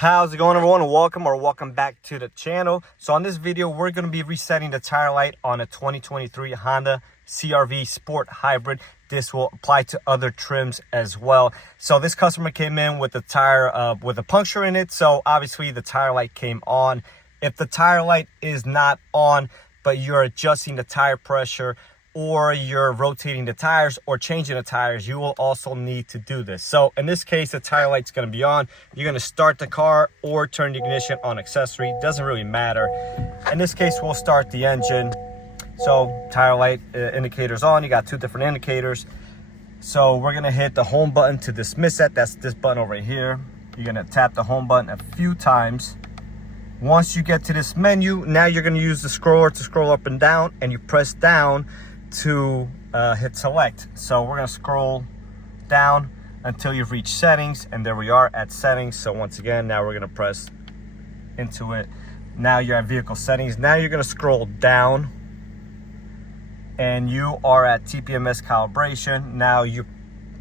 How's it going, everyone? Welcome back to the channel. So on this video, we're going to be resetting the tire light on a 2023 Honda CRV Sport Hybrid. This will apply to other trims as well. So this customer came in with the tire with a puncture in it. So obviously the tire light came on. If the tire light is not on, but you're adjusting the tire pressure, or you're rotating the tires or changing the tires, you will also need to do this. So in this case, the tire light's going to be on. You're going to start the car or turn the ignition on accessory. Doesn't really matter. In this case, we'll start the engine. So tire light indicators on. You got two different indicators. So we're going to hit the home button to dismiss it. That's this button over here. You're going to tap the home button a few times. Once you get to this menu, now you're going to use the scroller to scroll up and down, and you press down to hit select. So we're going to scroll down until you've reached settings, and there we are at settings. So once again, now we're going to press into it. Now you're at vehicle settings. Now you're going to scroll down and you are at TPMS calibration. Now you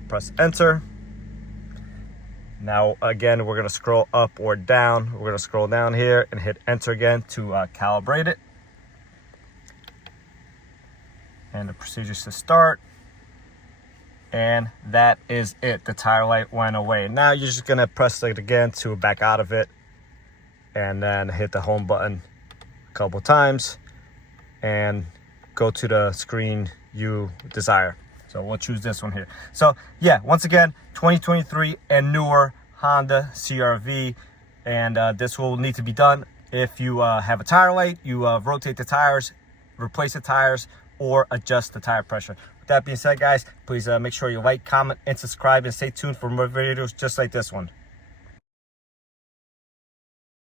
press enter. Now again, we're going to scroll up or down. We're going to scroll down here and hit enter again to calibrate it. And the procedures to start, and that is it. The tire light went away. Now you're just gonna press it again to back out of it, and then hit the home button a couple times and go to the screen you desire. So we'll choose this one here. So yeah, once again, 2023 and newer Honda CRV, and this will need to be done if you have a tire light. You rotate the tires, replace the tires, or adjust the tire pressure. With that being said, guys, please make sure you like, comment, and subscribe, and stay tuned for more videos just like this one.